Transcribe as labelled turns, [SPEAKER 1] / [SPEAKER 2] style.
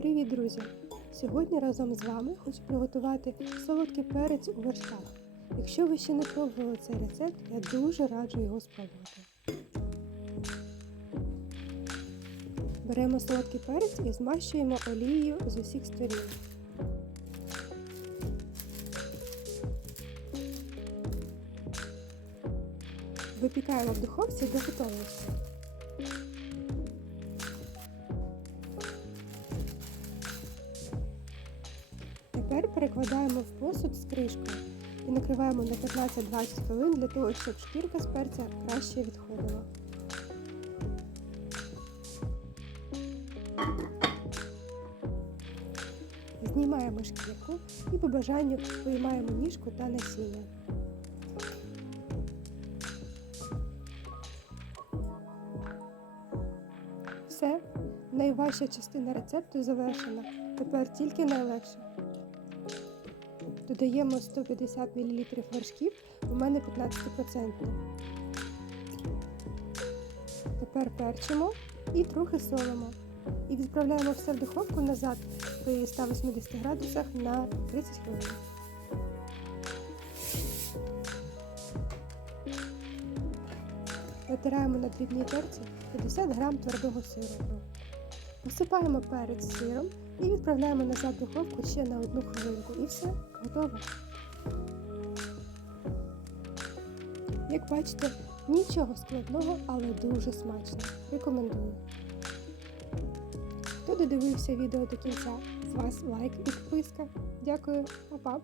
[SPEAKER 1] Привіт, друзі! Сьогодні разом з вами хочу приготувати солодкий перець у вершках. Якщо ви ще не пробували цей рецепт, я дуже раджу його спробувати. Беремо солодкий перець і змащуємо олією з усіх сторін. Випікаємо в духовці до готовності. Тепер перекладаємо в посуд з кришкою і накриваємо на 15-20 хвилин для того, щоб шкірка з перця краще відходила. Знімаємо шкірку і по бажанню виймаємо ніжку та насіння. Все, найважча частина рецепту завершена. Тепер тільки найлегше. Додаємо 150 мл вершків, у мене 15%. Тепер перчимо і трохи солимо. І відправляємо все в духовку назад при 180 градусах на 30 хвилин. Натираємо на дрібній терці 50 г твердого сиру. Посипаємо перець сиром і відправляємо назад в духовку ще на одну хвилинку. І все, готово. Як бачите, нічого складного, але дуже смачно. Рекомендую. Хто додивився відео до кінця, з вас лайк і підписка. Дякую, Па-па!